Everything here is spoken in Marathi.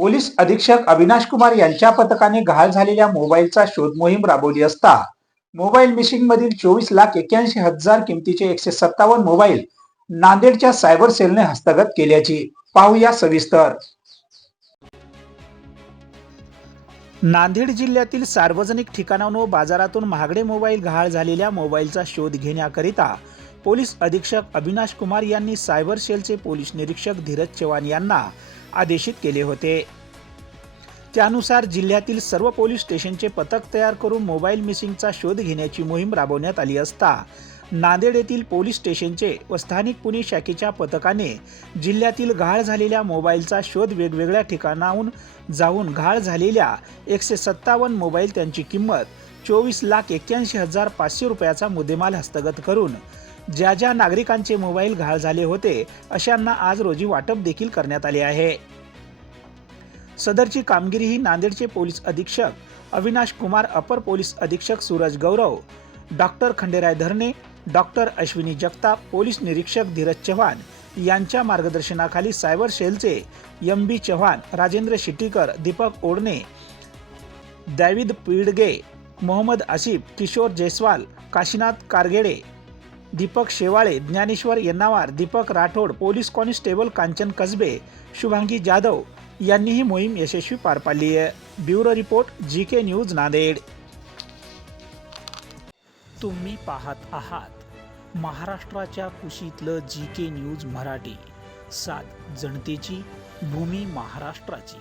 पोलीस अधीक्षक अविनाश कुमार यांच्या पथकाने घाल झालेल्या मोबाईलचा शोध मोहीम राबवली असता मोबाईल मिशिंग मधील चोवीस लाख एक्क्याऐंशी हजार किमतीचे एकशे सत्तावन्न मोबाईल नांदेडच्या सायबर सेलने हस्तगत केल्याची पाहूया सविस्तर. नांदेड जिल्ह्यातील सार्वजनिक ठिकाणांवर बाजारातून महागडे मोबाईल गहाळ झालेल्या मोबाईलचा शोध घेण्याकरिता पोलीस अधीक्षक अविनाश कुमार यांनी सायबर सेलचे पोलीस निरीक्षक धीरज चव्हाण यांना आदेशित केले होते. त्यानुसार जिल्ह्यातील सर्व पोलीस स्टेशनचे पथक तयार करून मोबाईल मिसिंगचा शोध घेण्याची मोहीम राबवण्यात आली असता नांदेड येथील पोलीस स्टेशनचे व स्थानिक पुणे शाखेच्या पथकाने जिल्ह्यातील घाळ झालेल्या मोबाईलचा शोध वेगवेगळ्या ठिकाणाहून जाऊन घाळ झालेल्या एकशे सत्तावन्न मोबाईल त्यांची किंमत चोवीस लाख एक्क्याऐंशी हजार पाचशे रुपयाचा मुद्देमाल हस्तगत करून ज्या ज्या नागरिकांचे मोबाईल घाळ झाले होते अशांना आज रोजी वाटप देखील करण्यात आले आहे. सदरची कामगिरी ही नांदेडचे पोलीस अधीक्षक अविनाश कुमार अपर पोलीस अधीक्षक सूरज गौरव डॉक्टर खंडेराय धरणे डॉक्टर अश्विनी जगताप पोलीस निरीक्षक धीरज चव्हाण यांच्या मार्गदर्शनाखाली सायबर सेलचे M B Chavan Rajendra Shitikar Deepak Odane David Pidge Mohammad Asif Kishor Jaiswal Kashinath Kargede Deepak Shewale Dnyaneshwar Yannawar Deepak Rathod police constable Kanchan Kasbe Shubhangi Jadhav यांनी ही मोहीम यशस्वी पार पाडली आहे. Bureau report G K news Nanded. तुम्ही पाहत आहात महाराष्ट्राच्या कुशीतलं जी के न्यूज मराठी. सात जनतेची भूमी महाराष्ट्राची.